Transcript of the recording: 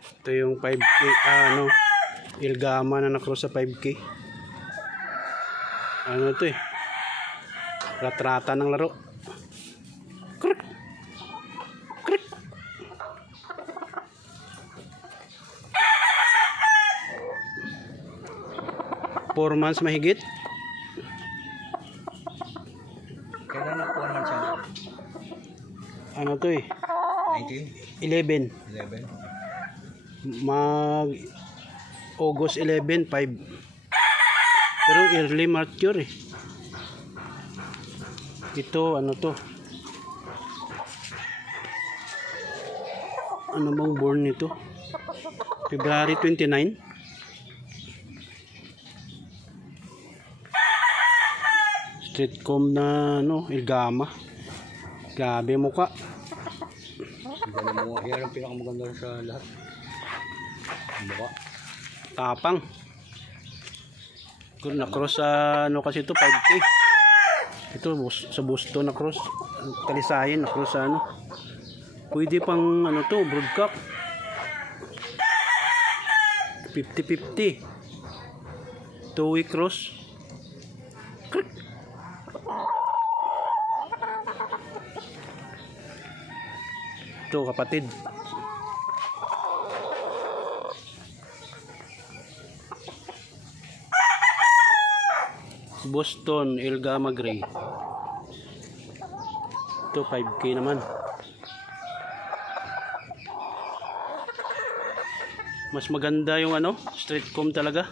Ito yung 5K, Ilgama na na-cross sa 5K. Ano ito eh? Ratrata ng laro. Krik! Krik! 4 months mahigit. Kailan na 4 months siya? Ano to eh? 19? 11. 11? Mag August 11, 5. Pero early mature eh. Ito ano to? Ano bang born nito? February 29. Street comb na Ilgama. Grabe mukha. Yan ang pinakamaganda sa lahat. Mukha. Tapang. Kung na-cross sa kasi ito 5K. Ito sa Busto na-cross. Kalisayan na-cross sa Pwede pang to, broodcock. 50-50. 2-week cross. Ito kapatid. Boston Ilgama Gray. Ito 5K naman. Mas maganda yung street comb talaga.